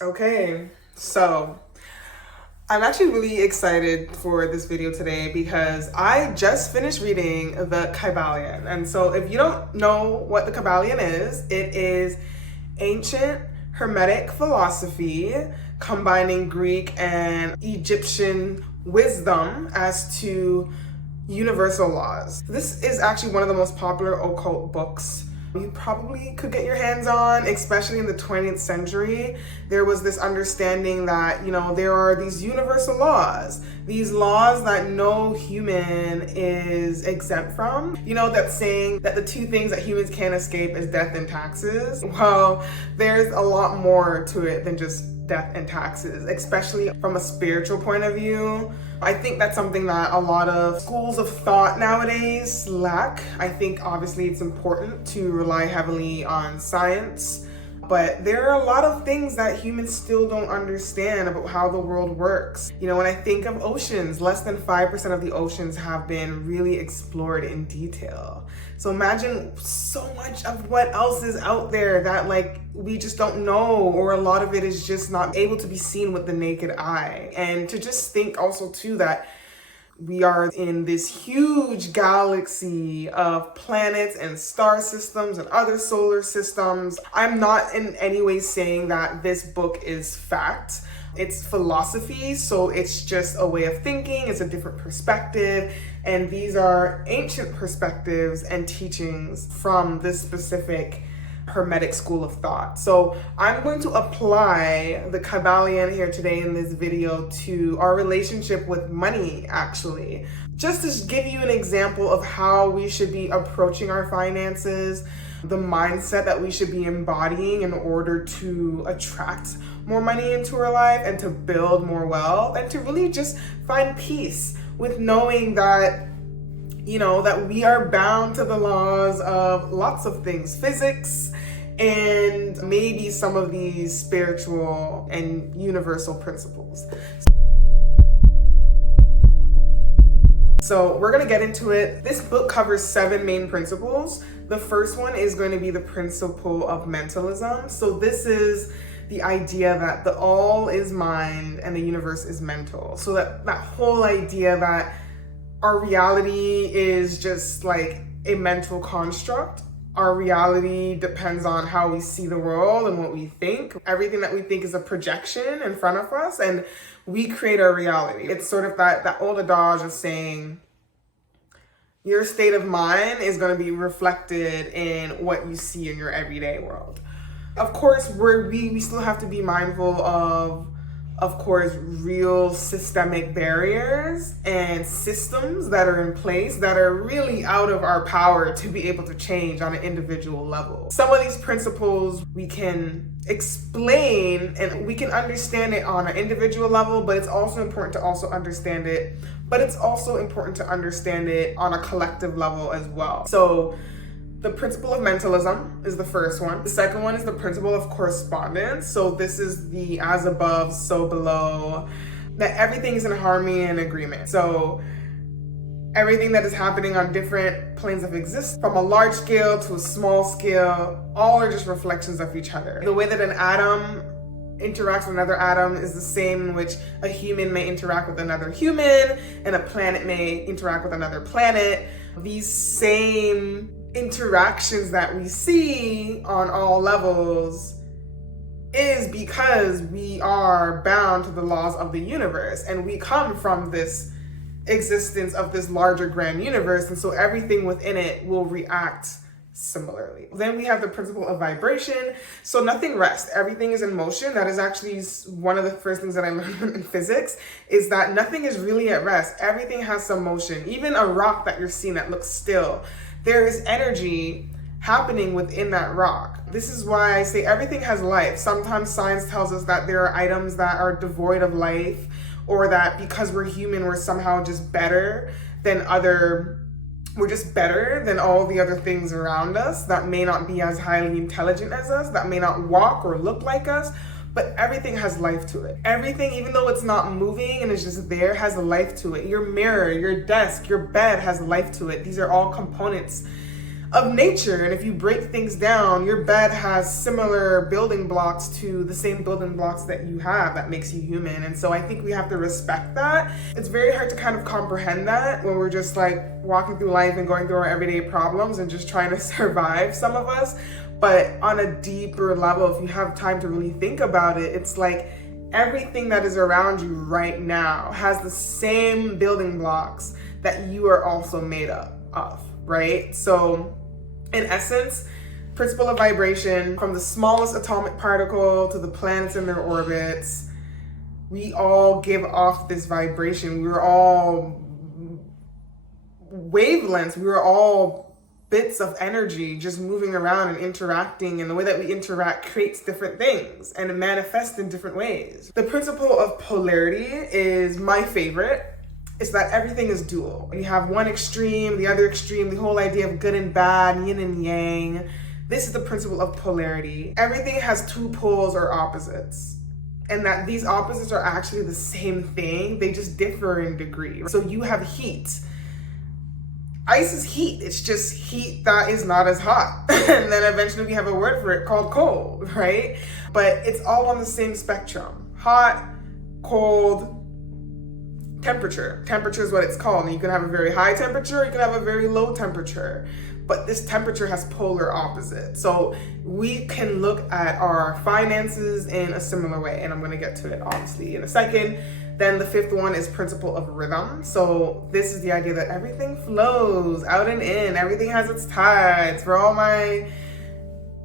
Okay, so I'm actually really excited for this video today because I just finished reading the Kybalion. And so if you don't know what the Kybalion is, it is ancient Hermetic philosophy combining Greek and Egyptian wisdom as to universal laws. This is actually one of the most popular occult books you probably could get your hands on, especially in the 20th century. There was this understanding that, there are these universal laws, these laws that no human is exempt from. That saying that the two things that humans can't escape is death and taxes. Well, there's a lot more to it than just death and taxes, especially from a spiritual point of view. I think that's something that a lot of schools of thought nowadays lack. I think obviously it's important to rely heavily on science, but there are a lot of things that humans still don't understand about how the world works. When I think of oceans, less than 5% of the oceans have been really explored in detail. So imagine so much of what else is out there that we just don't know, or a lot of it is just not able to be seen with the naked eye. And to just think also too that we are in this huge galaxy of planets and star systems and other solar systems. I'm not in any way saying that this book is fact. It's philosophy, so it's just a way of thinking, it's a different perspective, and these are ancient perspectives and teachings from this specific Hermetic school of thought. So I'm going to apply the Kybalion here today in this video to our relationship with money, actually. Just to give you an example of how we should be approaching our finances, the mindset that we should be embodying in order to attract more money into our life and to build more wealth and to really just find peace with knowing that that we are bound to the laws of lots of things, physics, and maybe some of these spiritual and universal principles. So we're gonna get into it. This book covers 7 main principles. The first one is going to be the principle of mentalism. So this is the idea that the all is mind and the universe is mental. So that whole idea that our reality is just like a mental construct. Our reality depends on how we see the world and what we think. Everything that we think is a projection in front of us, and we create our reality. It's sort of that old adage of saying, your state of mind is going to be reflected in what you see in your everyday world. Of course, we still have to be mindful of course, real systemic barriers and systems that are in place that are really out of our power to be able to change on an individual level. Some of these principles we can explain and we can understand it on an individual level, but it's also important to also understand it. But it's also important to understand it on a collective level as well. So the principle of mentalism is the first one. The second one is the principle of correspondence. So this is the as above, so below, that everything is in harmony and agreement. So everything that is happening on different planes of existence, from a large scale to a small scale, all are just reflections of each other. The way that an atom interacts with another atom is the same in which a human may interact with another human, and a planet may interact with another planet. These same interactions that we see on all levels is because we are bound to the laws of the universe, and we come from this existence of this larger grand universe, and so everything within it will react similarly. Then we have the principle of vibration. So nothing rests, everything is in motion. That is actually one of the first things that I learned in physics, is that nothing is really at rest. Everything has some motion. Even a rock that you're seeing that looks still, there is energy happening within that rock. This is why I say everything has life. Sometimes science tells us that there are items that are devoid of life, or that because we're human, we're somehow just better than all the other things around us that may not be as highly intelligent as us, that may not walk or look like us, but everything has life to it. Everything, even though it's not moving and it's just there, has life to it. Your mirror, your desk, your bed has life to it. These are all components of nature. And if you break things down, your bed has similar building blocks to the same building blocks that you have that makes you human. And so I think we have to respect that. It's very hard to kind of comprehend that when we're just like walking through life and going through our everyday problems and just trying to survive, some of us. But on a deeper level, if you have time to really think about it, it's like everything that is around you right now has the same building blocks that you are also made up of, right? So in essence, principle of vibration, from the smallest atomic particle to the planets in their orbits, we all give off this vibration. We're all wavelengths. We're all bits of energy just moving around and interacting, and the way that we interact creates different things and it manifests in different ways. The principle of polarity is my favorite. It's that everything is dual. You have one extreme, the other extreme, the whole idea of good and bad, yin and yang. This is the principle of polarity. Everything has two poles or opposites, and that these opposites are actually the same thing. They just differ in degree. So you have heat. Ice is heat. It's just heat that is not as hot. And then eventually we have a word for it called cold, right? But it's all on the same spectrum. Hot, cold, temperature. Temperature is what it's called. And you can have a very high temperature, you can have a very low temperature. But this temperature has polar opposites. So we can look at our finances in a similar way. And I'm going to get to it obviously in a second. Then the fifth one is principle of rhythm. So this is the idea that everything flows out and in. Everything has its tides. For all my,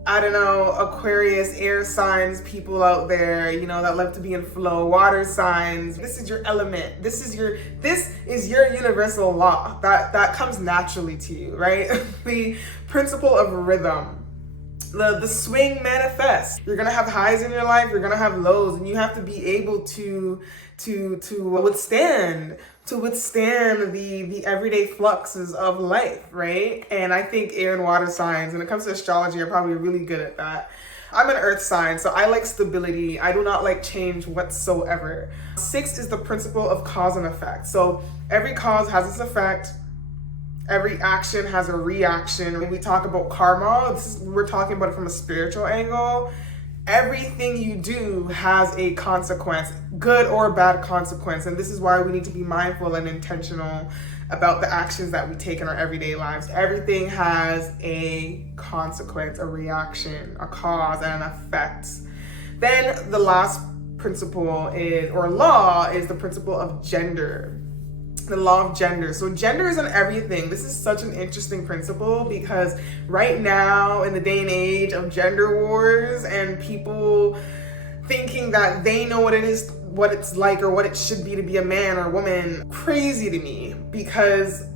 I don't know, Aquarius, air signs people out there, you know, that love to be in flow, water signs. This is your element. This is your universal law that comes naturally to you, right? The principle of rhythm. The swing manifests. You're gonna have highs in your life, you're gonna have lows, and you have to be able to withstand the everyday fluxes of life, right? And I think air and water signs, when it comes to astrology, are probably really good at that. I'm an earth sign, so I like stability. I do not like change whatsoever. 6 is the principle of cause and effect. So every cause has its effect. Every action has a reaction. When we talk about karma, we're talking about it from a spiritual angle. Everything you do has a consequence, good or bad consequence. And this is why we need to be mindful and intentional about the actions that we take in our everyday lives. Everything has a consequence, a reaction, a cause, and an effect. Then the last principle is, or law, is the principle of gender. The law of gender. So gender is in everything. This is such an interesting principle because right now in the day and age of gender wars and people thinking that they know what it is, what it's like, or what it should be to be a man or woman, crazy to me, because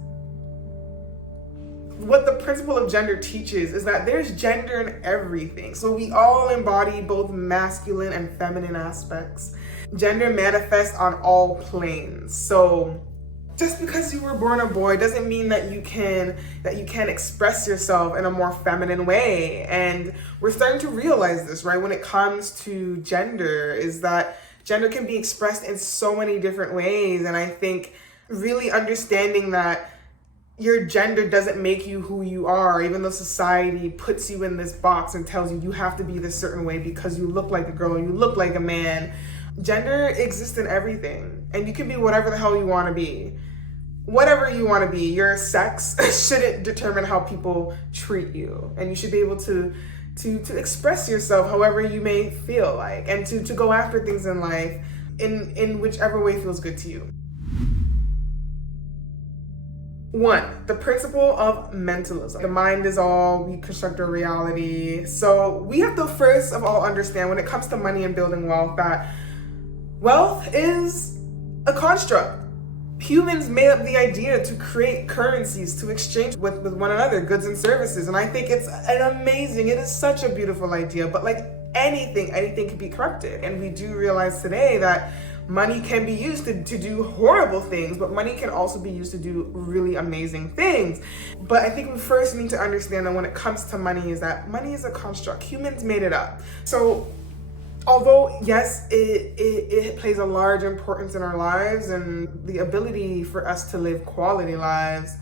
what the principle of gender teaches is that there's gender in everything. So we all embody both masculine and feminine aspects. Gender manifests on all planes. So just because you were born a boy doesn't mean that you can express yourself in a more feminine way. And we're starting to realize this, right? When it comes to gender, is that gender can be expressed in so many different ways. And I think really understanding that your gender doesn't make you who you are, even though society puts you in this box and tells you you have to be this certain way because you look like a girl or you look like a man. Gender exists in everything, and you can be whatever the hell you want to be. Whatever you want to be, your sex shouldn't determine how people treat you, and you should be able to express yourself however you may feel like, and to go after things in life in whichever way feels good to you. 1, the principle of mentalism. The mind is all, we construct our reality. So we have to first of all understand, when it comes to money and building wealth, that wealth is a construct. Humans made up the idea to create currencies to exchange with one another, goods and services. And I think it's it is such a beautiful idea, but like anything can be corrupted. And we do realize today that money can be used to do horrible things, but money can also be used to do really amazing things. But I think we first need to understand that when it comes to money, is that money is a construct. Humans made it up. So although, yes, it plays a large importance in our lives and the ability for us to live quality lives,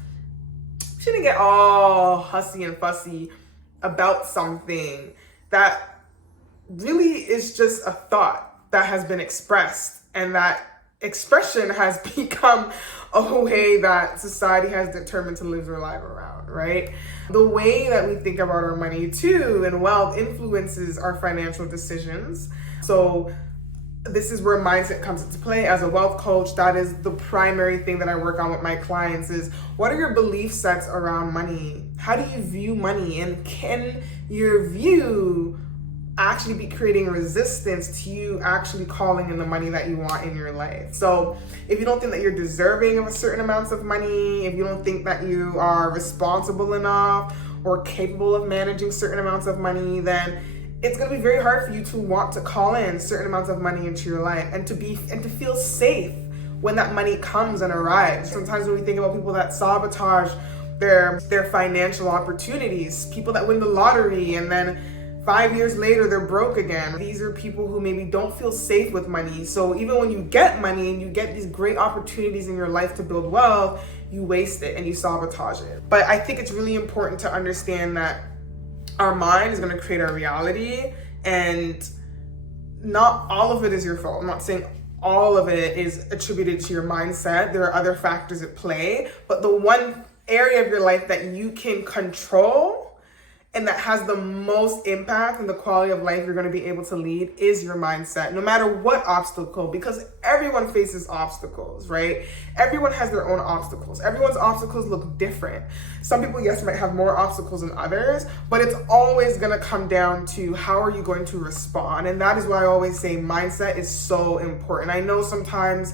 shouldn't get all hussy and fussy about something that really is just a thought that has been expressed, and that expression has become a way that society has determined to live their life around, right? The way that we think about our money too and wealth influences our financial decisions. So this is where mindset comes into play. As a wealth coach, that is the primary thing that I work on with my clients is, what are your belief sets around money? How do you view money? And can your view actually be creating resistance to you actually calling in the money that you want in your life? So if you don't think that you're deserving of a certain amounts of money, if you don't think that you are responsible enough or capable of managing certain amounts of money, then it's going to be very hard for you to want to call in certain amounts of money into your life and to feel safe when that money comes and arrives. Sometimes when we think about people that sabotage their financial opportunities, people that win the lottery and then 5 years later they're broke again. These are people who maybe don't feel safe with money. So even when you get money and you get these great opportunities in your life to build wealth, you waste it and you sabotage it. But I think it's really important to understand that our mind is going to create our reality, and not all of it is your fault. I'm not saying all of it is attributed to your mindset. There are other factors at play, but the one area of your life that you can control and that has the most impact on the quality of life you're going to be able to lead is your mindset, no matter what obstacle, because everyone faces obstacles, right? Everyone has their own obstacles. Everyone's obstacles look different. Some people, yes, might have more obstacles than others, but it's always going to come down to how are you going to respond? And that is why I always say mindset is so important. I know sometimes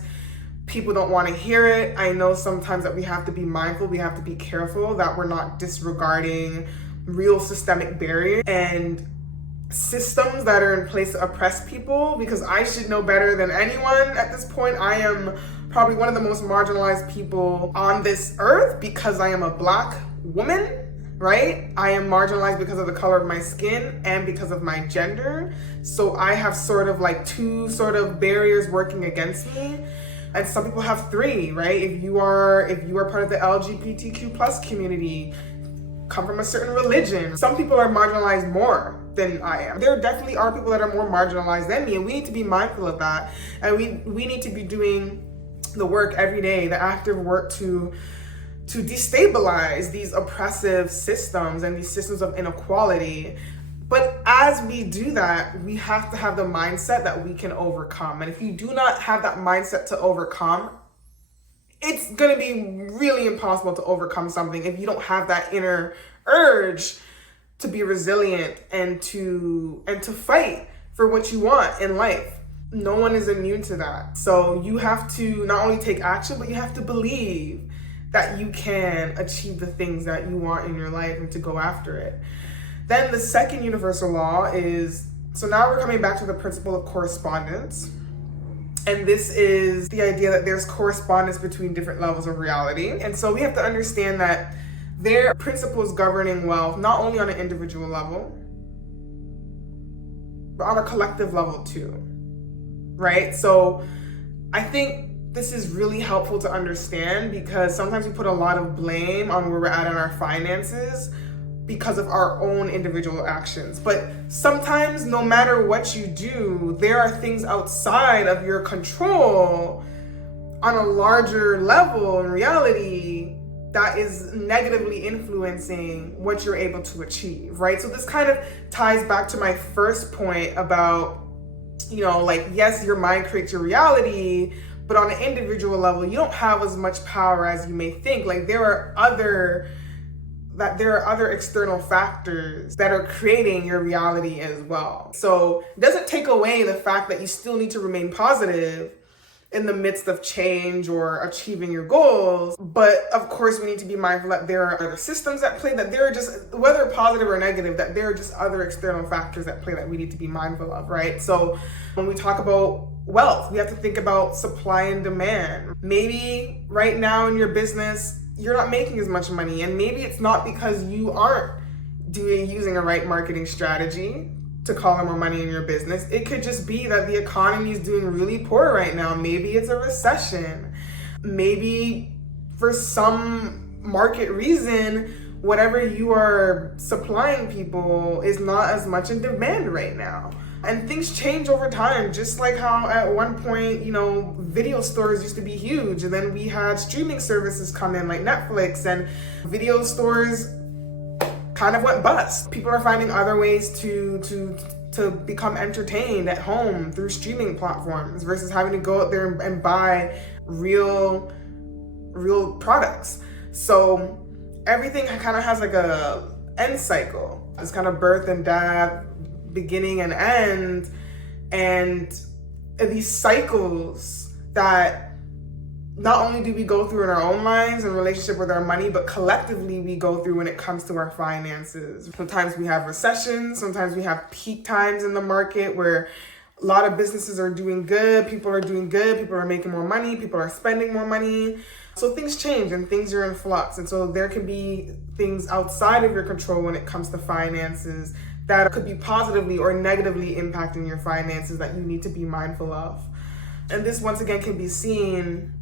people don't want to hear it. I know sometimes that we have to be mindful, we have to be careful that we're not disregarding real systemic barriers and systems that are in place to oppress people, because I should know better than anyone at this point. I am probably one of the most marginalized people on this earth because I am a Black woman, right? I am marginalized because of the color of my skin and because of my gender. So I have sort of like two sort of barriers working against me. And some people have three, right? If you are part of the LGBTQ plus community, come from a certain religion, some people are marginalized more than I am. There definitely are people that are more marginalized than me, and we need to be mindful of that. And we need to be doing the work every day, the active work to destabilize these oppressive systems and these systems of inequality. But as we do that, we have to have the mindset that we can overcome. And if you do not have that mindset to overcome, it's going to be really impossible to overcome something if you don't have that inner urge to be resilient and to fight for what you want in life. No one is immune to that. So you have to not only take action, but you have to believe that you can achieve the things that you want in your life and to go after it. Then the second universal law is, so now we're coming back to the principle of correspondence. And this is the idea that there's correspondence between different levels of reality. And so we have to understand that there are principles governing wealth, not only on an individual level, but on a collective level too, right? So I think this is really helpful to understand, because sometimes we put a lot of blame on where we're at in our finances because of our own individual actions. But sometimes, no matter what you do, there are things outside of your control on a larger level in reality that is negatively influencing what you're able to achieve, right? So this kind of ties back to my first point about, like, yes, your mind creates your reality, but on an individual level, you don't have as much power as you may think. Like, there are other external factors that are creating your reality as well. So it doesn't take away the fact that you still need to remain positive in the midst of change or achieving your goals. But of course, we need to be mindful that there are other systems at play, that there are just, whether positive or negative, that there are just other external factors at play that we need to be mindful of, right? So when we talk about wealth, we have to think about supply and demand. Maybe right now in your business, you're not making as much money, and maybe it's not because you aren't using a right marketing strategy to call in more money in your business. It could just be that the economy is doing really poor right now. Maybe it's a recession. Maybe for some market reason, whatever you are supplying people is not as much in demand right now. And things change over time, just like how at one point, you know, video stores used to be huge, and then we had streaming services come in like Netflix, and video stores kind of went bust. People are finding other ways to become entertained at home through streaming platforms versus having to go out there and buy real products. So everything kind of has like a end cycle. It's kind of birth and death, beginning and end, and these cycles that not only do we go through in our own lives and relationship with our money, but collectively we go through when it comes to our finances. Sometimes we have recessions, sometimes we have peak times in the market where a lot of businesses are doing good, people are doing good, people are making more money, people are spending more money. So things change and things are in flux. And so there can be things outside of your control when it comes to finances that could be positively or negatively impacting your finances that you need to be mindful of. And this once again can be seen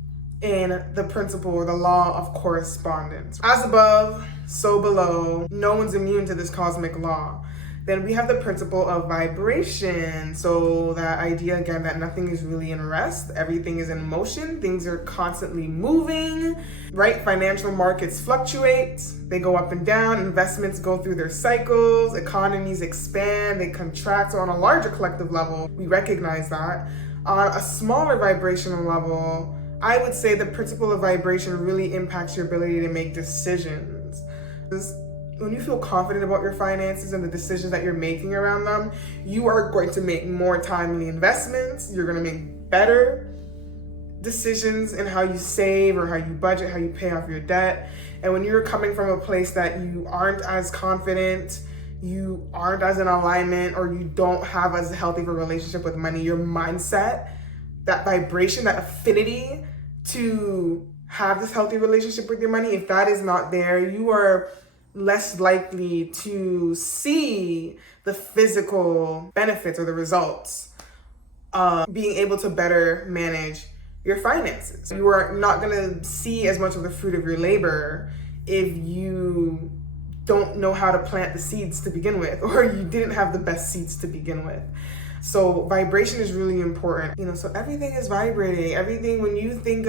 in the principle or the law of correspondence. As above, so below. No one's immune to this cosmic law. Then we have the principle of vibration. So that idea again that nothing is really in rest, everything is in motion, things are constantly moving, right? Financial markets fluctuate, they go up and down, investments go through their cycles, economies expand, they contract. So on a larger collective level, we recognize that. On a smaller vibrational level, I would say the principle of vibration really impacts your ability to make decisions. When you feel confident about your finances and the decisions that you're making around them, you are going to make more timely investments. You're going to make better decisions in how you save or how you budget, how you pay off your debt. And when you're coming from a place that you aren't as confident, you aren't as in alignment, or you don't have as healthy of a relationship with money, your mindset, that vibration, that affinity to have this healthy relationship with your money, if that is not there, you are less likely to see the physical benefits or the results of being able to better manage your finances. You are not going to see as much of the fruit of your labor if you don't know how to plant the seeds to begin with, or you didn't have the best seeds to begin with. So vibration is really important. You know, so everything is vibrating. Everything, when you think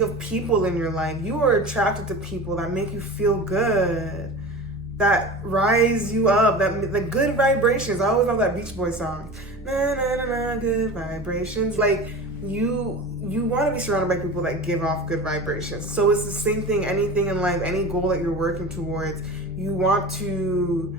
of people in your life, you are attracted to people that make you feel good, that rise you up, that the good vibrations. I always love that Beach Boys song. Na na na na, good vibrations. Like you want to be surrounded by people that give off good vibrations. So it's the same thing. Anything in life, any goal that you're working towards, you want to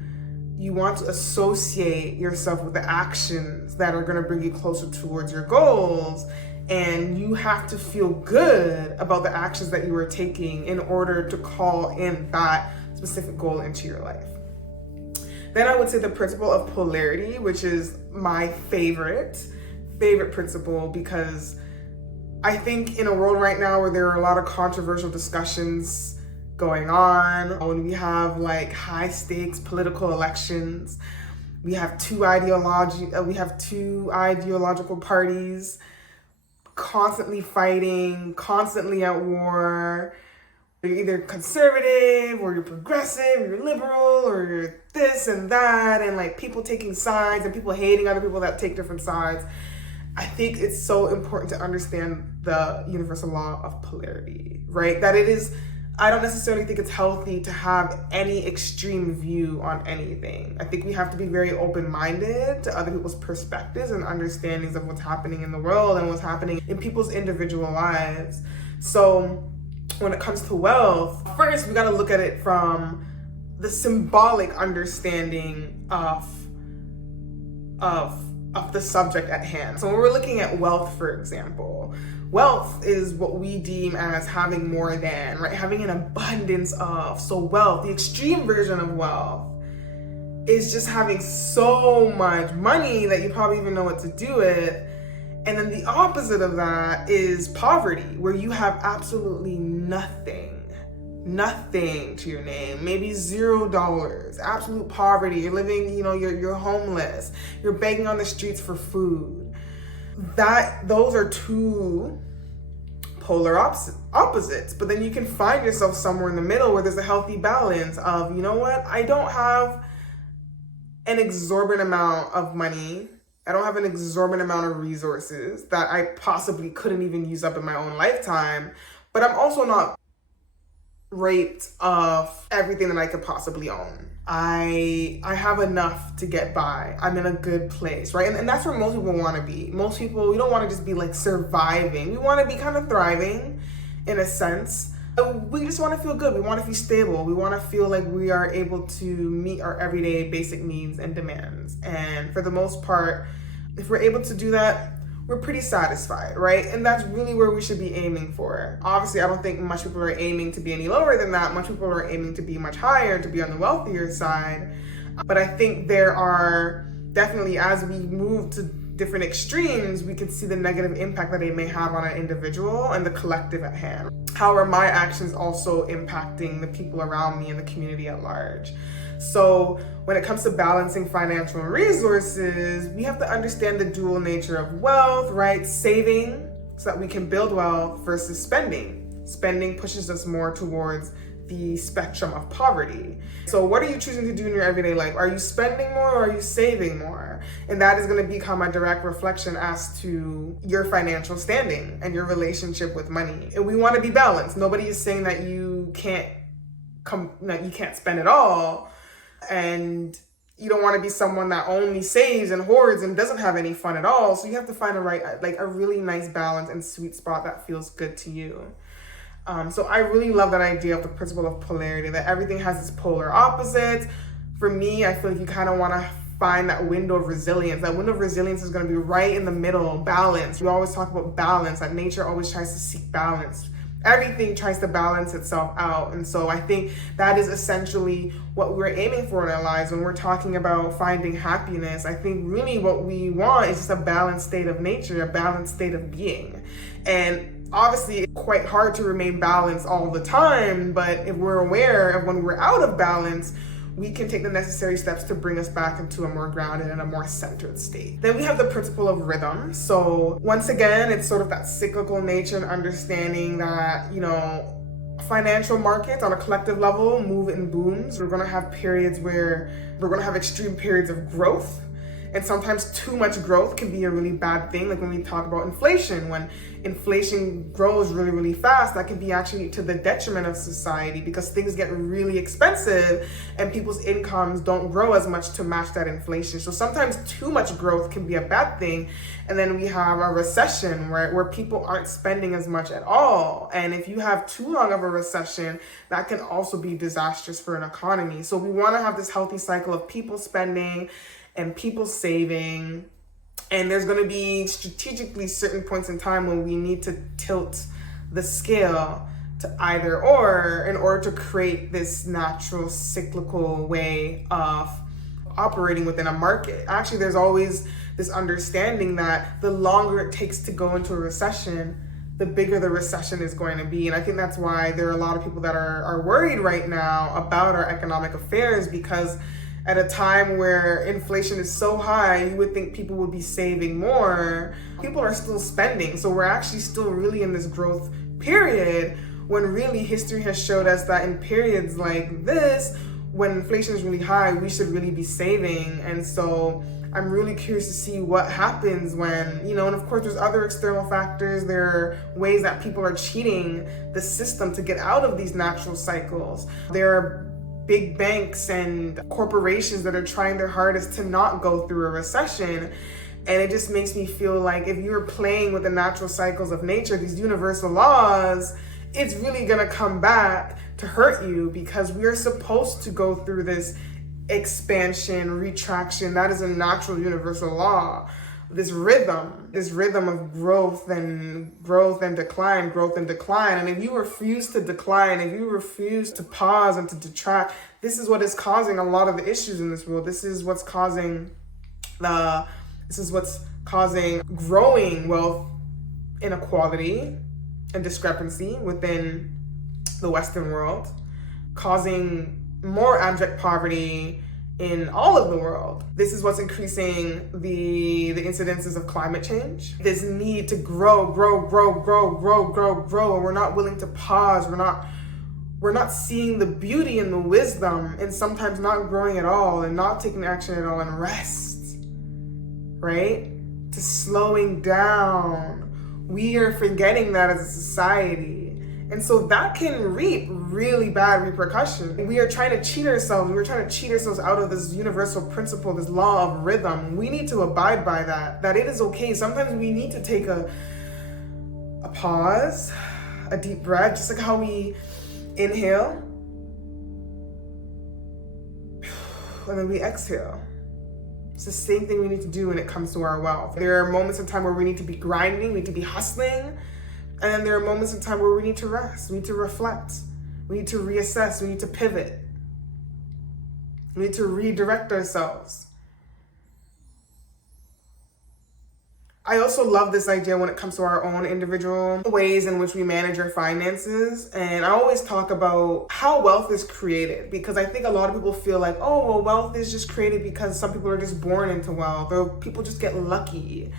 associate yourself with the actions that are going to bring you closer towards your goals. And you have to feel good about the actions that you are taking in order to call in that specific goal into your life. Then I would say the principle of polarity, which is my favorite principle, because I think in a world right now where there are a lot of controversial discussions going on, when we have like high stakes political elections, we have two ideological parties constantly fighting, constantly at war. You're either conservative or you're progressive, or you're liberal, or you're this and that, and like people taking sides and people hating other people that take different sides. I think it's so important to understand the universal law of polarity, right? That it is, I don't necessarily think it's healthy to have any extreme view on anything. I think we have to be very open-minded to other people's perspectives and understandings of what's happening in the world and what's happening in people's individual lives. So when it comes to wealth, first we got to look at it from the symbolic understanding of the subject at hand. So when we're looking at wealth, for example, wealth is what we deem as having more than, right? Having an abundance of. So wealth, the extreme version of wealth, is just having so much money that you probably even know what to do with. And then the opposite of that is poverty, where you have absolutely nothing to your name, maybe $0, absolute poverty. You're living, you're homeless, you're begging on the streets for food. Those are two polar opposites. But then you can find yourself somewhere in the middle where there's a healthy balance of, you know what, I don't have an exorbitant amount of money. I don't have an exorbitant amount of resources that I possibly couldn't even use up in my own lifetime. But I'm also not raped of everything that I could possibly own. I have enough to get by. I'm in a good place, right? And that's where most people want to be. Most people, we don't want to just be like surviving. We want to be kind of thriving in a sense. We just want to feel good. We want to feel stable. We want to feel like we are able to meet our everyday basic needs and demands. And for the most part, if we're able to do that, we're pretty satisfied, right? And that's really where we should be aiming for. Obviously, I don't think much people are aiming to be any lower than that. Much people are aiming to be much higher, to be on the wealthier side. But I think there are definitely, as we move to different extremes, we can see the negative impact that it may have on an individual and the collective at hand. How are my actions also impacting the people around me and the community at large? So when it comes to balancing financial resources, we have to understand the dual nature of wealth, right? Saving so that we can build wealth versus spending. Spending pushes us more towards the spectrum of poverty. So what are you choosing to do in your everyday life? Are you spending more or are you saving more? And that is going to become a direct reflection as to your financial standing and your relationship with money. And we want to be balanced. Nobody is saying that you can't spend it all, and you don't want to be someone that only saves and hoards and doesn't have any fun at all. So you have to find a really nice balance and sweet spot that feels good to you. So I really love that idea of the principle of polarity, that everything has its polar opposites. For me, I feel like you kind of want to find that window of resilience. That window of resilience is going to be right in the middle, balance. We always talk about balance, that nature always tries to seek balance. Everything tries to balance itself out. And so I think that is essentially what we're aiming for in our lives when we're talking about finding happiness. I think really what we want is just a balanced state of nature, a balanced state of being. And obviously, it's quite hard to remain balanced all the time, but if we're aware of when we're out of balance, we can take the necessary steps to bring us back into a more grounded and a more centered state. Then we have the principle of rhythm. So once again, it's sort of that cyclical nature and understanding that, financial markets on a collective level move in booms. We're gonna have periods where we're gonna have extreme periods of growth. And sometimes too much growth can be a really bad thing. Like when we talk about inflation, when inflation grows really, really fast, that can be actually to the detriment of society because things get really expensive and people's incomes don't grow as much to match that inflation. So sometimes too much growth can be a bad thing. And then we have a recession where people aren't spending as much at all. And if you have too long of a recession, that can also be disastrous for an economy. So we want to have this healthy cycle of people spending and people saving. And there's going to be strategically certain points in time when we need to tilt the scale to either or in order to create this natural cyclical way of operating within a market. Actually, there's always this understanding that the longer it takes to go into a recession, the bigger the recession is going to be. And I think that's why there are a lot of people that are worried right now about our economic affairs, because at a time where inflation is so high, you would think people would be saving more. People are still spending. So we're actually still really in this growth period when really history has showed us that in periods like this, when inflation is really high, we should really be saving. And so I'm really curious to see what happens when, and of course there's other external factors. There are ways that people are cheating the system to get out of these natural cycles. There are big banks and corporations that are trying their hardest to not go through a recession. And it just makes me feel like if you're playing with the natural cycles of nature, these universal laws, it's really gonna come back to hurt you, because we are supposed to go through this expansion, retraction. That is a natural universal law. This rhythm of growth and decline. And if you refuse to decline, if you refuse to pause and to detract, this is what is causing a lot of the issues in this world. This is what's causing growing wealth inequality and discrepancy within the Western world, causing more abject poverty in all of the world. This is what's increasing the incidences of climate change. This need to grow. We're not willing to pause. We're not seeing the beauty and the wisdom, and sometimes not growing at all and not taking action at all, and rest, right? To slowing down. We are forgetting that as a society. And so that can reap really bad repercussions. We are trying to cheat ourselves. We're trying to cheat ourselves out of this universal principle, this law of rhythm. We need to abide by that it is okay. Sometimes we need to take a pause, a deep breath, just like how we inhale and then we exhale. It's the same thing we need to do when it comes to our wealth. There are moments in time where we need to be grinding, we need to be hustling. And then there are moments in time where we need to rest, we need to reflect, we need to reassess, we need to pivot, we need to redirect ourselves. I also love this idea when it comes to our own individual ways in which we manage our finances. And I always talk about how wealth is created, because I think a lot of people feel like, oh, well, wealth is just created because some people are just born into wealth, or people just get lucky.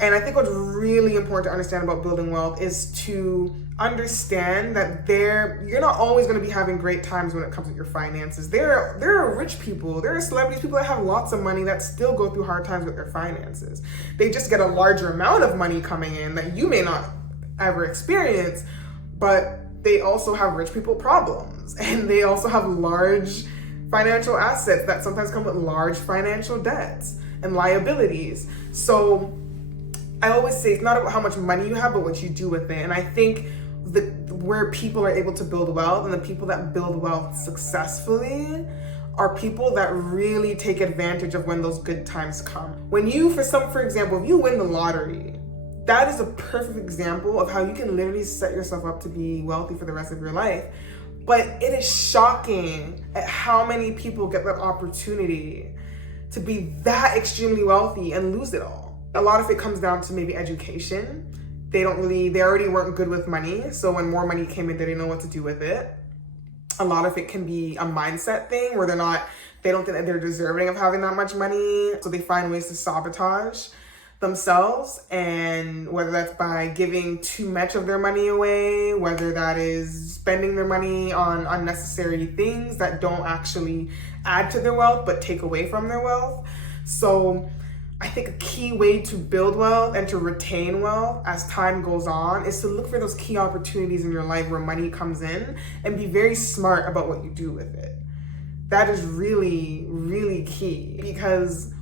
And I think what's really important to understand about building wealth is to understand that you're not always going to be having great times when it comes to your finances. There are rich people, there are celebrities, people that have lots of money that still go through hard times with their finances. They just get a larger amount of money coming in that you may not ever experience, but they also have rich people problems, and they also have large financial assets that sometimes come with large financial debts and liabilities. So I always say it's not about how much money you have, but what you do with it. And I think where people are able to build wealth, and the people that build wealth successfully, are people that really take advantage of when those good times come. When you, for example, if you win the lottery, that is a perfect example of how you can literally set yourself up to be wealthy for the rest of your life. But it is shocking at how many people get that opportunity to be that extremely wealthy and lose it all. A lot of it comes down to maybe education. They already weren't good with money. So when more money came in, they didn't know what to do with it. A lot of it can be a mindset thing where they don't think that they're deserving of having that much money. So they find ways to sabotage themselves. And whether that's by giving too much of their money away, whether that is spending their money on unnecessary things that don't actually add to their wealth, but take away from their wealth. So I think a key way to build wealth and to retain wealth as time goes on is to look for those key opportunities in your life where money comes in, and be very smart about what you do with it. That is really, really key, because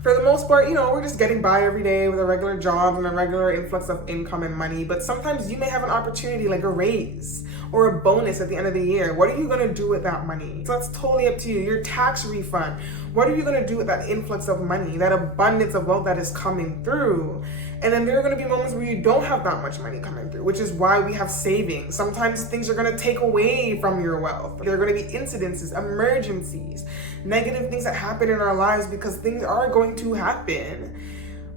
for the most part, we're just getting by every day with a regular job and a regular influx of income and money. But sometimes you may have an opportunity like a raise or a bonus at the end of the year. What are you going to do with that money? So that's totally up to you. Your tax refund. What are you going to do with that influx of money, that abundance of wealth that is coming through? And then there are going to be moments where you don't have that much money coming through, which is why we have savings. Sometimes things are going to take away from your wealth. There are going to be incidences, emergencies, negative things that happen in our lives, because things are going to happen.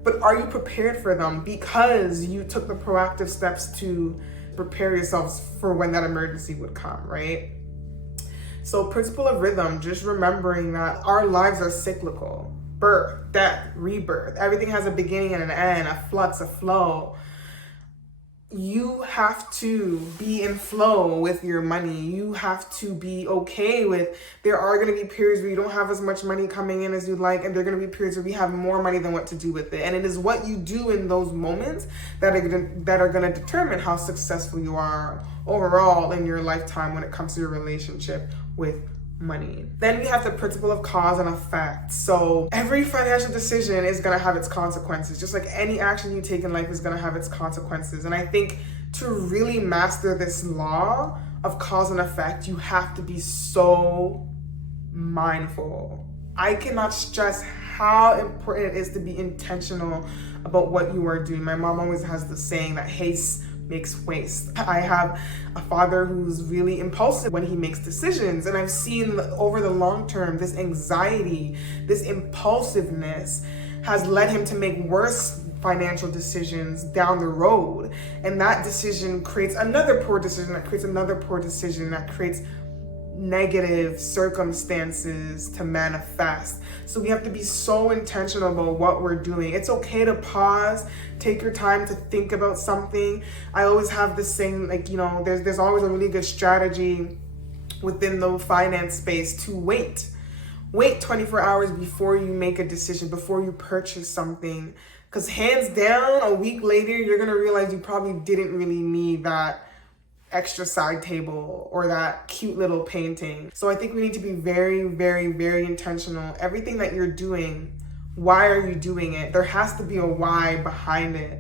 But are you prepared for them because you took the proactive steps to prepare yourselves for when that emergency would come, right? So principle of rhythm, just remembering that our lives are cyclical. Birth, death, rebirth. Everything has a beginning and an end, a flux, a flow. You have to be in flow with your money. You have to be okay with, there are going to be periods where you don't have as much money coming in as you'd like, and there are going to be periods where we have more money than what to do with it. And it is what you do in those moments that are going to determine how successful you are overall in your lifetime when it comes to your relationship with money. Then we have the principle of cause and effect. So every financial decision is going to have its consequences. Just like any action you take in life is going to have its consequences. And I think to really master this law of cause and effect, you have to be so mindful. I cannot stress how important it is to be intentional about what you are doing. My mom always has the saying that haste makes waste. I have a father who's really impulsive when he makes decisions, and I've seen over the long term this anxiety, this impulsiveness has led him to make worse financial decisions down the road, and that decision creates another poor decision that creates another poor decision that creates negative circumstances to manifest. So we have to be so intentional about what we're doing. It's okay to pause, take your time to think about something. I always have this saying, like, you know, there's always a really good strategy within the finance space to wait 24 hours before you make a decision, before you purchase something. Because hands down, a week later, you're going to realize you probably didn't really need that extra side table or that cute little painting. So I think we need to be very, very, very intentional. Everything that you're doing, why are you doing it? There has to be a why behind it.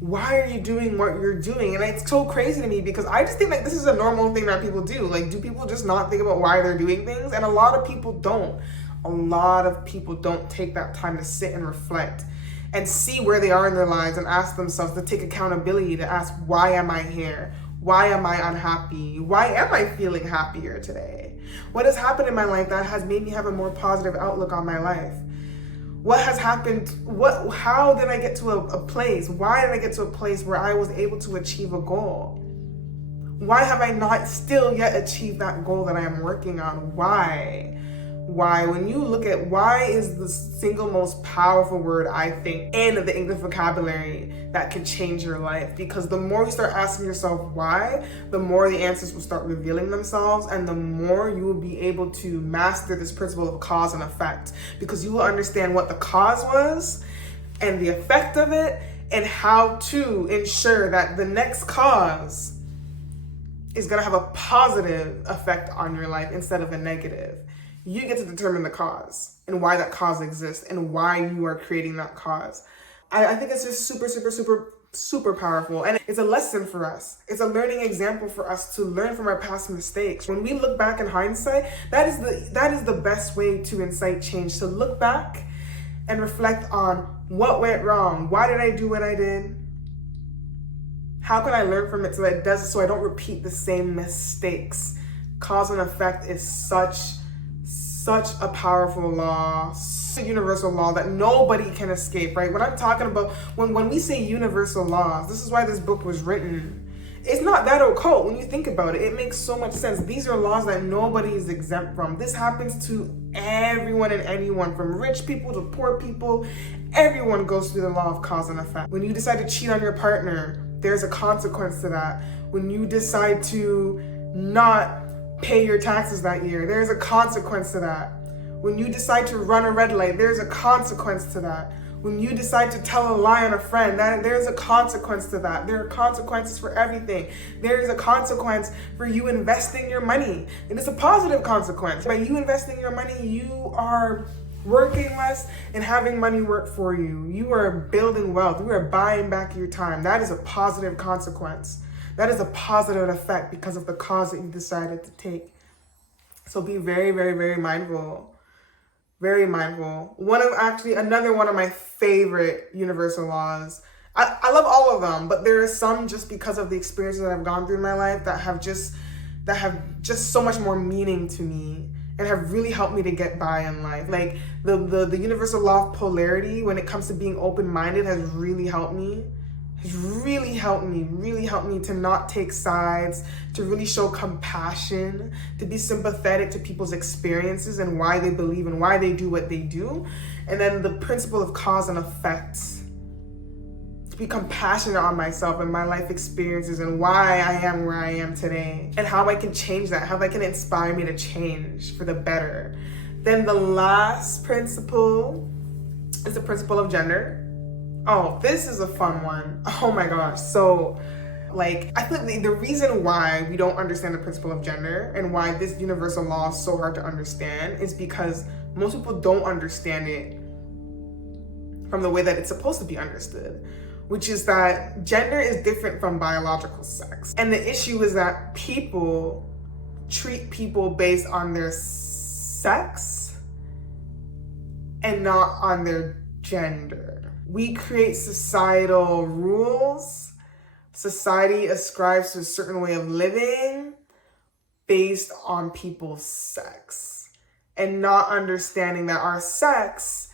Why are you doing what you're doing? And it's so crazy to me because I just think like this is a normal thing that people do. Like, do people just not think about why they're doing things? And a lot of people don't. A lot of people don't take that time to sit and reflect and see where they are in their lives and ask themselves, to take accountability, to ask, why am I here? Why am I unhappy? Why am I feeling happier today? What has happened in my life that has made me have a more positive outlook on my life? What has happened? How did I get to a place? Why did I get to a place where I was able to achieve a goal? Why have I not still yet achieved that goal that I am working on? Why? When you look at why is the single most powerful word, I think, in the English vocabulary that can change your life. Because the more you start asking yourself why, the more the answers will start revealing themselves, and the more you will be able to master this principle of cause and effect. Because you will understand what the cause was and the effect of it, and how to ensure that the next cause is going to have a positive effect on your life instead of a negative. You get to determine the cause and why that cause exists and why you are creating that cause. I think it's just super, super, super, super powerful. And it's a lesson for us. It's a learning example for us to learn from our past mistakes. When we look back in hindsight, that is the best way to incite change, to look back and reflect on what went wrong. Why did I do what I did? How can I learn from it so I don't repeat the same mistakes? Cause and effect is such a powerful law, a universal law that nobody can escape, right? When I'm talking about, when we say universal laws, this is why this book was written. It's not that occult when you think about it. It makes so much sense. These are laws that nobody is exempt from. This happens to everyone and anyone, from rich people to poor people. Everyone goes through the law of cause and effect. When you decide to cheat on your partner, there's a consequence to that. When you decide to not pay your taxes that year, there's a consequence to that. When you decide to run a red light, there's a consequence to that. When you decide to tell a lie on a friend, there's a consequence to that. There are consequences for everything. There is a consequence for you investing your money. And it's a positive consequence. By you investing your money, you are working less and having money work for you. You are building wealth. You are buying back your time. That is a positive consequence. That is a positive effect because of the cause that you decided to take. So be very, very, very mindful. Very mindful. Another one of my favorite universal laws. I love all of them, but there are some just because of the experiences that I've gone through in my life that have just so much more meaning to me and have really helped me to get by in life. Like the universal law of polarity, when it comes to being open-minded, has really helped me. It's really helped me to not take sides, to really show compassion, to be sympathetic to people's experiences and why they believe and why they do what they do. And then the principle of cause and effect, to be compassionate on myself and my life experiences and why I am where I am today and how I can change that, how that can inspire me to change for the better. Then the last principle is the principle of gender. Oh, this is a fun one. Oh my gosh. So, I think the reason why we don't understand the principle of gender and why this universal law is so hard to understand is because most people don't understand it from the way that it's supposed to be understood, which is that gender is different from biological sex. And the issue is that people treat people based on their sex and not on their gender. We create societal rules. Society ascribes to a certain way of living based on people's sex, and not understanding that our sex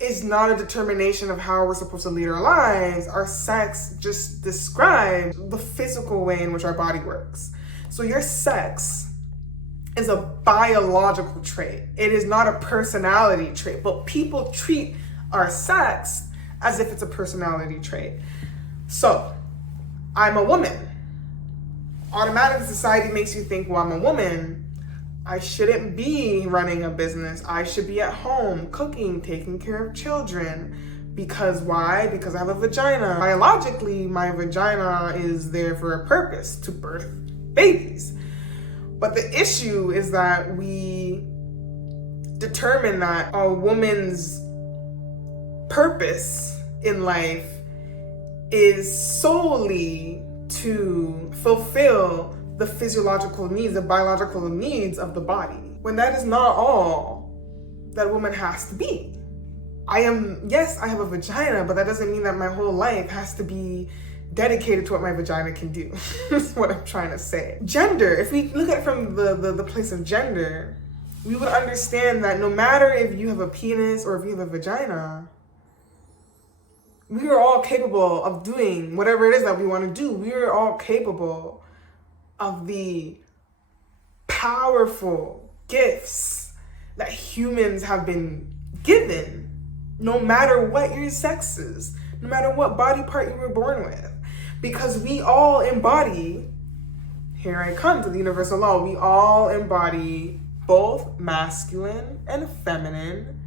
is not a determination of how we're supposed to lead our lives. Our sex just describes the physical way in which our body works. So your sex is a biological trait. It is not a personality trait, but people treat our sex as if it's a personality trait. So, I'm a woman. Automatically, society makes you think, well, I'm a woman. I shouldn't be running a business. I should be at home, cooking, taking care of children. Because why? Because I have a vagina. Biologically, my vagina is there for a purpose, to birth babies. But the issue is that we determine that a woman's purpose in life is solely to fulfill the physiological needs, the biological needs of the body, when that is not all that a woman has to be. Yes, I have a vagina, but that doesn't mean that my whole life has to be dedicated to what my vagina can do. That's what I'm trying to say. Gender, if we look at it from the place of gender, we would understand that no matter if you have a penis or if you have a vagina, we are all capable of doing whatever it is that we want to do. We are all capable of the powerful gifts that humans have been given, no matter what your sex is, no matter what body part you were born with. Because we all embody, here I come to the universal law, we all embody both masculine and feminine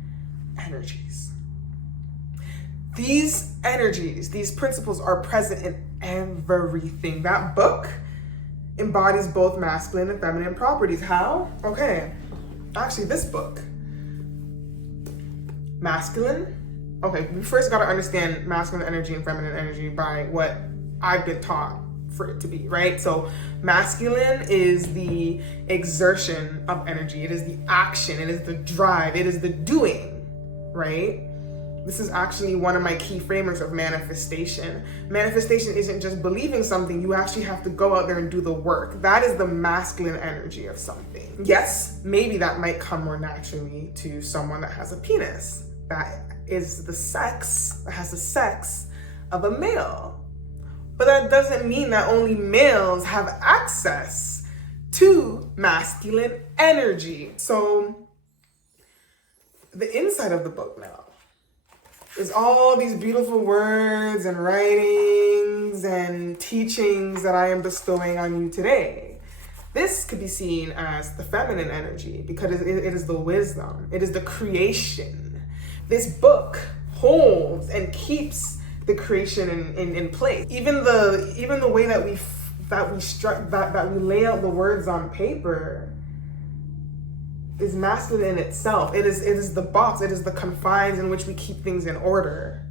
energies. These energies, these principles are present in everything. That book embodies both masculine and feminine properties. How? Okay, actually this book, masculine. Okay, we first got to understand masculine energy and feminine energy by what I've been taught for it to be, right? So masculine is the exertion of energy. It is the action. It is the drive. It is the doing, right? This is actually one of my key frameworks of manifestation. Manifestation isn't just believing something. You actually have to go out there and do the work. That is the masculine energy of something. Yes, maybe that might come more naturally to someone that has a penis. That is the sex, that has the sex of a male. But that doesn't mean that only males have access to masculine energy. So the inside of the book now is all these beautiful words and writings and teachings that I am bestowing on you today. This could be seen as the feminine energy because it is the wisdom, it is the creation. This book holds and keeps the creation in place. Even the way that we lay out the words on paper is masculine in itself. It is the box, it is the confines in which we keep things in order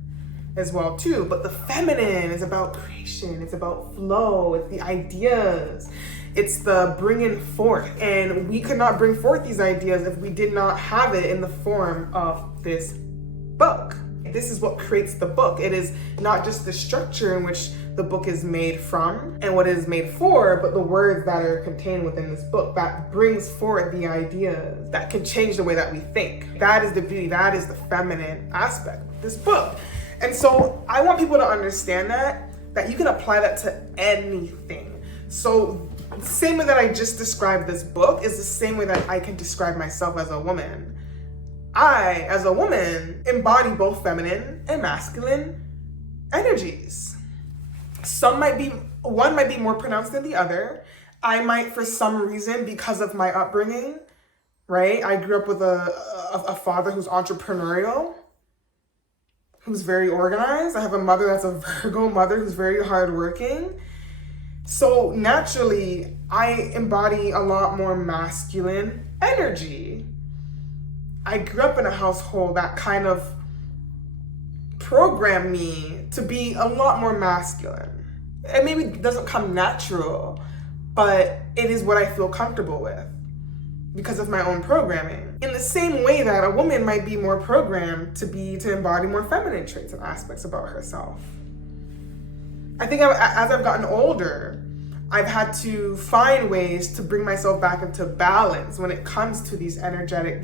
as well too. But the feminine is about creation, it's about flow, it's the ideas, it's the bringing forth. And we could not bring forth these ideas if we did not have it in the form of this book. This is what creates the book. It is not just the structure in which the book is made from and what it is made for, but the words that are contained within this book that brings forth the ideas that can change the way that we think. That is the beauty, that is the feminine aspect of this book. And so I want people to understand that you can apply that to anything. So the same way that I just described this book is the same way that I can describe myself as a woman. I, as a woman, embody both feminine and masculine energies. One might be more pronounced than the other. I might, for some reason, because of my upbringing, right? I grew up with a father who's entrepreneurial, who's very organized. I have a mother that's a Virgo mother who's very hardworking. So naturally, I embody a lot more masculine energy. I grew up in a household that kind of programmed me to be a lot more masculine. It maybe doesn't come natural, but it is what I feel comfortable with because of my own programming. In the same way that a woman might be more programmed to embody more feminine traits and aspects about herself. I think as I've gotten older, I've had to find ways to bring myself back into balance when it comes to this energetic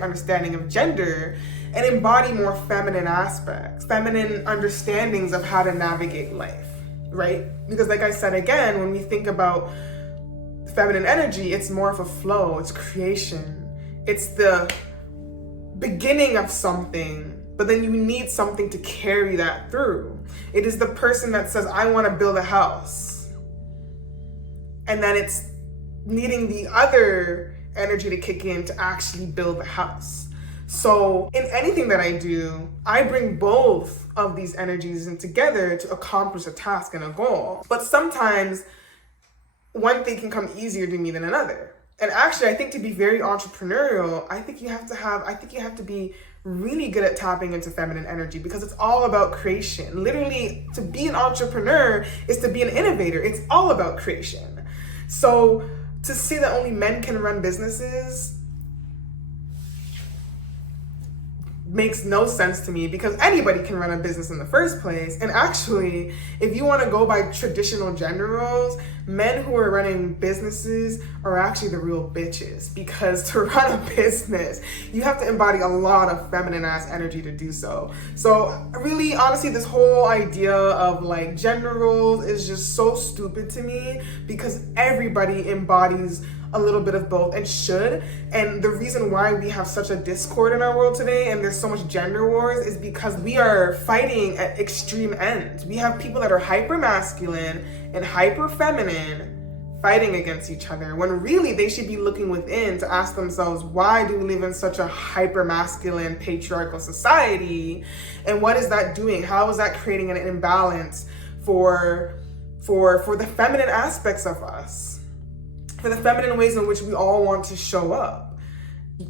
understanding of gender and embody more feminine aspects, feminine understandings of how to navigate life, right? Because like I said again, when we think about feminine energy, it's more of a flow, it's creation. It's the beginning of something, but then you need something to carry that through. It is the person that says, I want to build a house. And then it's needing the other energy to kick in to actually build the house. So in anything that I do, I bring both of these energies in together to accomplish a task and a goal. But sometimes one thing can come easier to me than another. And actually, I think to be very entrepreneurial, I think you have to be really good at tapping into feminine energy, because it's all about creation. Literally, to be an entrepreneur is to be an innovator. It's all about creation. So to say that only men can run businesses makes no sense to me, because anybody can run a business in the first place. And actually, if you want to go by traditional gender roles, men who are running businesses are actually the real bitches, because to run a business, you have to embody a lot of feminine ass energy to do so. So really, honestly, this whole idea of like gender roles is just so stupid to me, because everybody embodies a little bit of both and should. And the reason why we have such a discord in our world today and there's so much gender wars is because we are fighting at extreme ends. We have people that are hyper masculine and hyper feminine fighting against each other, when really they should be looking within to ask themselves, why do we live in such a hyper masculine patriarchal society, and what is that doing? How is that creating an imbalance for the feminine aspects of us, for the feminine ways in which we all want to show up?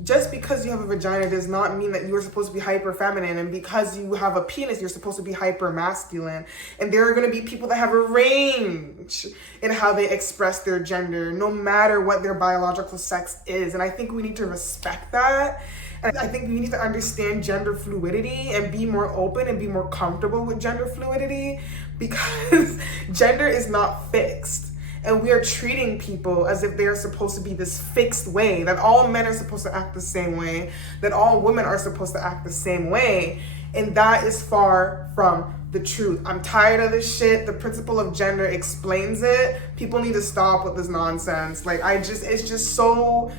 Just because you have a vagina does not mean that you are supposed to be hyper feminine, and because you have a penis, you're supposed to be hyper masculine. And there are going to be people that have a range in how they express their gender, no matter what their biological sex is. And I think we need to respect that. And I think we need to understand gender fluidity and be more open and be more comfortable with gender fluidity, because gender is not fixed. And we are treating people as if they are supposed to be this fixed way, that all men are supposed to act the same way, that all women are supposed to act the same way. And that is far from the truth. I'm tired of this shit. The principle of gender explains it. People need to stop with this nonsense. Like, it's just so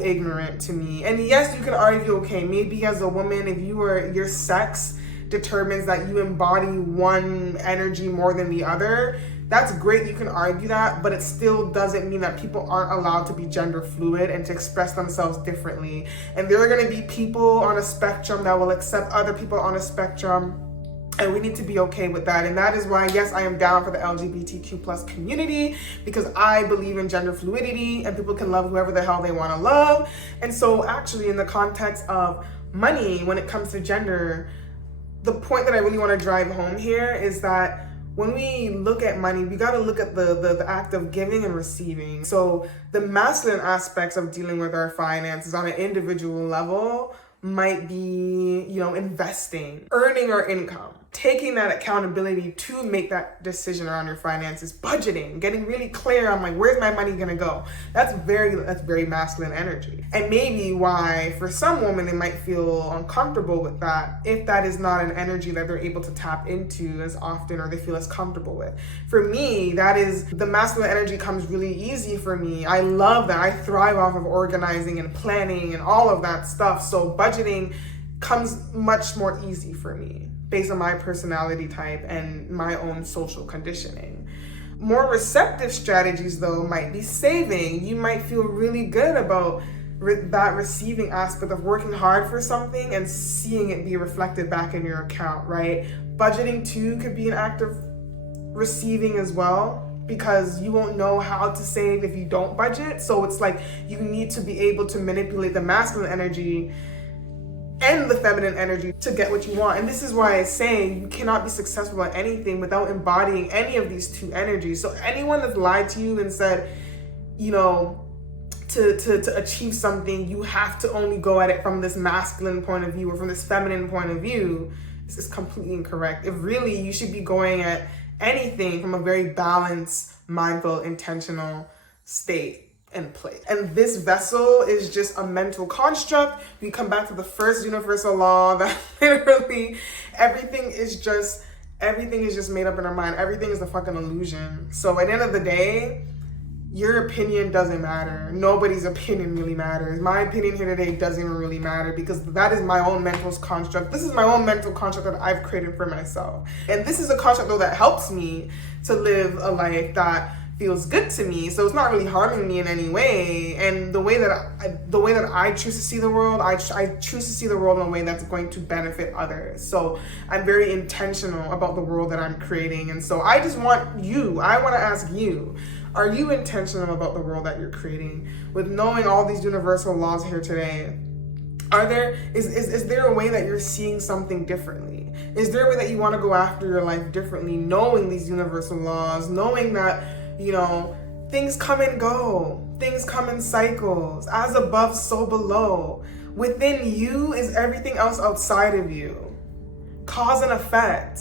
ignorant to me. And yes, you can argue, okay, maybe as a woman, if your sex determines that you embody one energy more than the other, that's great, you can argue that, but it still doesn't mean that people aren't allowed to be gender fluid and to express themselves differently. And there are gonna be people on a spectrum that will accept other people on a spectrum, and we need to be okay with that. And that is why, yes, I am down for the LGBTQ plus community, because I believe in gender fluidity and people can love whoever the hell they wanna love. And so actually, in the context of money, when it comes to gender, the point that I really wanna drive home here is that when we look at money, we gotta look at the act of giving and receiving. So the masculine aspects of dealing with our finances on an individual level might be, investing, earning our income, taking that accountability to make that decision around your finances, budgeting, getting really clear on like, where's my money gonna go? That's very masculine energy. And maybe why for some women they might feel uncomfortable with that, if that is not an energy that they're able to tap into as often or they feel as comfortable with. For me, that is, the masculine energy comes really easy for me. I love that. I thrive off of organizing and planning and all of that stuff. So budgeting comes much more easy for me based on my personality type and my own social conditioning. More receptive strategies, though, might be saving. You might feel really good about that receiving aspect of working hard for something and seeing it be reflected back in your account, right? Budgeting, too, could be an act of receiving as well, because you won't know how to save if you don't budget. So it's like you need to be able to manipulate the masculine energy and the feminine energy to get what you want. And this is why I say you cannot be successful at anything without embodying any of these two energies. So anyone that's lied to you and said, to achieve something, you have to only go at it from this masculine point of view or from this feminine point of view, this is completely incorrect. If really, you should be going at anything from a very balanced, mindful, intentional state and place. And this vessel is just a mental construct. We come back to the first universal law that literally everything is just made up in our mind. Everything is a fucking illusion. So at the end of the day, your opinion doesn't matter. Nobody's opinion really matters. My opinion here today doesn't even really matter because that is my own mental construct. This is my own mental construct that I've created for myself. And this is a construct though that helps me to live a life that feels good to me. So it's not really harming me in any way. And the way that I choose to see the world, I choose to see the world in a way that's going to benefit others. So I'm very intentional about the world that I'm creating. And so I want to ask you, are you intentional about the world that you're creating? With knowing all these universal laws here today, is there a way that you're seeing something differently? Is there a way that you want to go after your life differently, knowing these universal laws, knowing that, you know, things come and go, things come in cycles, as above, so below. Within you is everything else outside of you. Cause and effect.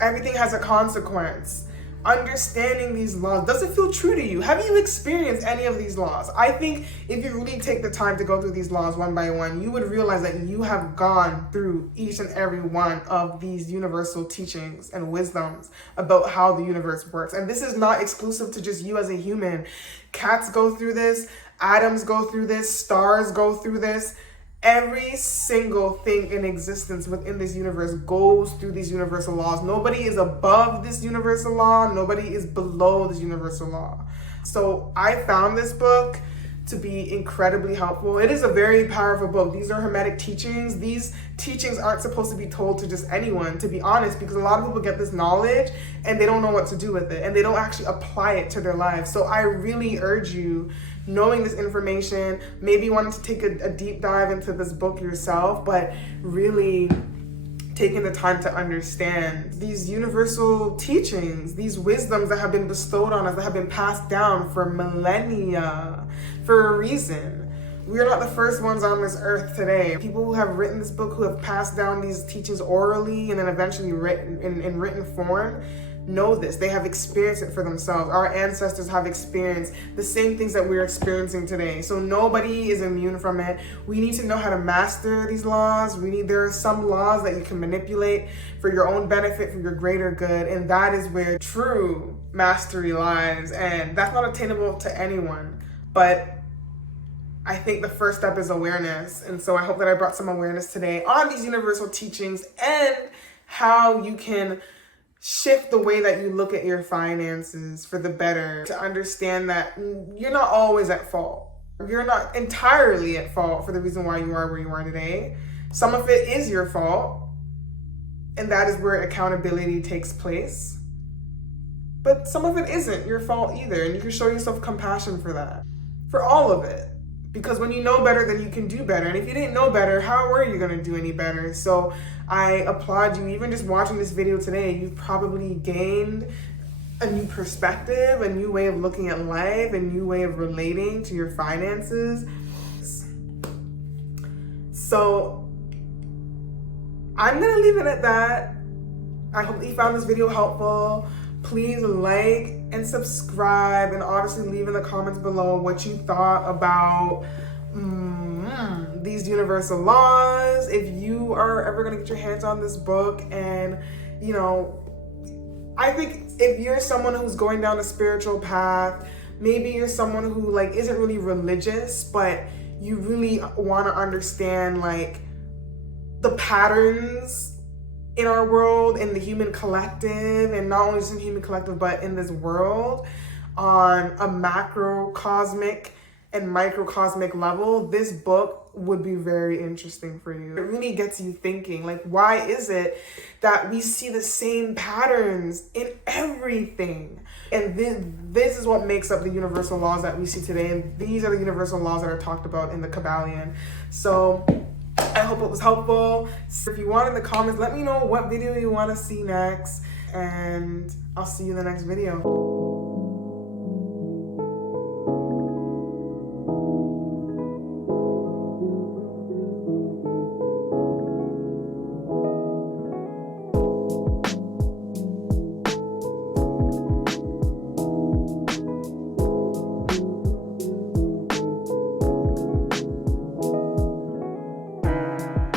Everything has a consequence. Understanding these laws, does it feel true to you? Have you experienced any of these laws? I think if you really take the time to go through these laws one by one, you would realize that you have gone through each and every one of these universal teachings and wisdoms about how the universe works. And this is not exclusive to just you as a human. Cats go through this, atoms go through this, stars go through this. Every single thing in existence within this universe goes through these universal laws. Nobody is above this universal law. Nobody is below this universal law. So I found this book to be incredibly helpful. It is a very powerful book. These are Hermetic teachings. These teachings aren't supposed to be told to just anyone, to be honest, because a lot of people get this knowledge and they don't know what to do with it and they don't actually apply it to their lives. So I really urge you, knowing this information, maybe wanting to take a deep dive into this book yourself, but really taking the time to understand these universal teachings, these wisdoms that have been bestowed on us, that have been passed down for millennia for a reason. We are not the first ones on this earth today. People who have written this book, who have passed down these teachings orally and then eventually written in written form, know this. They have experienced it for themselves. Our ancestors have experienced the same things that we're experiencing today. So nobody is immune from it. We need to know how to master these laws. There are some laws that you can manipulate for your own benefit, for your greater good. And that is where true mastery lies. And that's not attainable to anyone. But I think the first step is awareness. And so I hope that I brought some awareness today on these universal teachings and how you can shift the way that you look at your finances for the better, to understand that you're not always at fault. You're not entirely at fault for the reason why you are where you are today. Some of it is your fault, and that is where accountability takes place. But some of it isn't your fault either, and you can show yourself compassion for that, for all of it. Because when you know better, then you can do better. And if you didn't know better, how were you going to do any better? So I applaud you. Even just watching this video today, you've probably gained a new perspective, a new way of looking at life, a new way of relating to your finances. So I'm going to leave it at that. I hope that you found this video helpful. Please like and subscribe, and obviously leave in the comments below what you thought about these universal laws. If you are ever going to get your hands on this book, and you know, I think if you're someone who's going down a spiritual path, maybe you're someone who like isn't really religious, but you really want to understand like the patterns in our world, in the human collective, and not only just in the human collective, but in this world on a macrocosmic and microcosmic level, this book would be very interesting for you. It really gets you thinking, like, why is it that we see the same patterns in everything? And this is what makes up the universal laws that we see today, and these are the universal laws that are talked about in the Kybalion. So I hope it was helpful. So if you want in the comments, let me know what video you want to see next, and I'll see you in the next video.